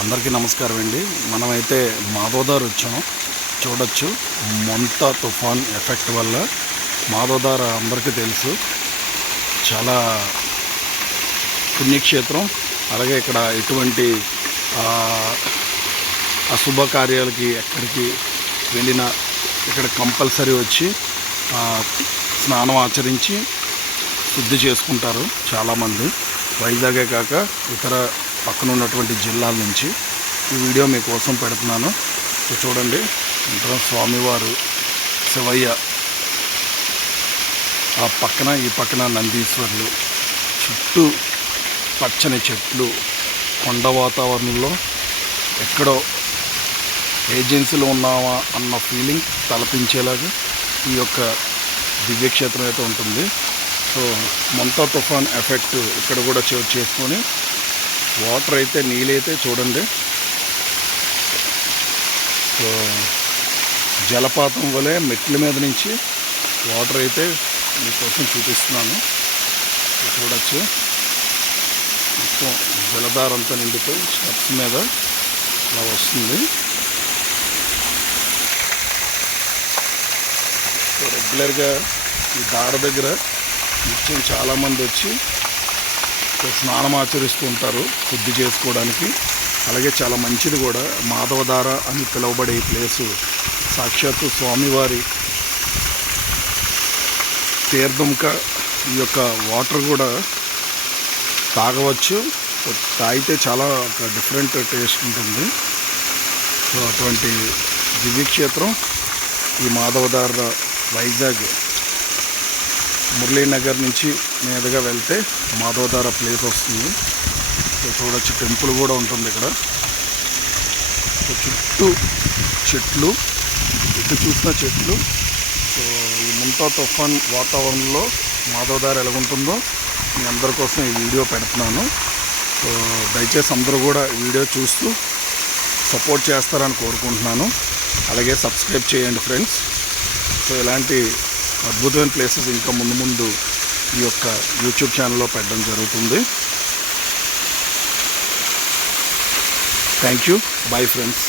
అందరికీ నమస్కారం అండి. మనమైతే మాధవదార్ వచ్చాం. చూడొచ్చు, మొంతా తుఫాన్ ఎఫెక్ట్ వల్ల మాధవదార్ అందరికీ తెలుసు, చాలా పుణ్యక్షేత్రం. అలాగే ఇక్కడ ఎటువంటి అశుభ కార్యాలకి ఎక్కడికి వెళ్ళినా ఇక్కడ కంపల్సరీ వచ్చి స్నానం ఆచరించి శుద్ధి చేసుకుంటారు చాలామంది. వైజాగే కాక ఇతర పక్కన ఉన్నటువంటి జిల్లాల నుంచి ఈ వీడియో మీకోసం పెడుతున్నాను. చూడండి, ఇంట్లో స్వామివారు శివయ్య, ఆ పక్కన ఈ పక్కన నందీశ్వర్లు, చుట్టూ పచ్చని చెట్లు, కొండ వాతావరణంలో ఎక్కడో ఏజెన్సీలో ఉన్నామా అన్న ఫీలింగ్ తలపించేలాగా ఈ యొక్క దివ్యక్షేత్రం అయితే ఉంటుంది. సో మొంతా తుఫాన్ ఎఫెక్ట్ ఇక్కడ కూడా చోటు చేసుకొని వాటర్ అయితే నీళ్ళైతే చూడండి, సో జలపాతం వలె మెట్ల మీద నుంచి వాటర్ అయితే మీకోసం చూపిస్తున్నాను. చూడొచ్చు, మొత్తం జలధారంతా నిండిపోయి స్టెప్స్ మీద అలా వస్తుంది. సో రెగ్యులర్గా ఈ దార దగ్గర నిత్యం చాలామంది వచ్చి స్నానం ఆచరిస్తూ ఉంటారు శుద్ధి చేసుకోవడానికి. అలాగే చాలా మంచిది కూడా. మాధవధార అని పిలువబడే ఈ ప్లేసు సాక్షాత్తు స్వామివారి తీర్థంక. ఈ యొక్క వాటర్ కూడా తాగవచ్చు, తాగితే చాలా ఒక డిఫరెంట్ టేస్ట్ ఉంటుంది. సో అటువంటి దివ్యక్షేత్రం ఈ మాధవధార. వైజాగ్ మురళీనగర్ నుంచి మీదుగా వెళ్తే మాధవధార ప్లేస్ వస్తుంది. సో చూడొచ్చు, టెంపుల్ కూడా ఉంటుంది ఇక్కడ. సో చుట్టూ చెట్లు, ఎటు చూసిన చెట్లు. సో ఈ మొంతా తుఫాన్ వాతావరణంలో మాధవధార ఎలాగుంటుందో మీ అందరి కోసం ఈ వీడియో పెడుతున్నాను. సో దయచేసి అందరూ కూడా వీడియో చూస్తూ సపోర్ట్ చేస్తారని కోరుకుంటున్నాను. అలాగే సబ్స్క్రైబ్ చేయండి ఫ్రెండ్స్. సో ఇలాంటి అద్భుతమైన ప్లేసెస్ ఇంకా ముందు ఈ యొక్క యూట్యూబ్ ఛానల్లో పెట్టడం జరుగుతుంది. Thank you. Bye friends.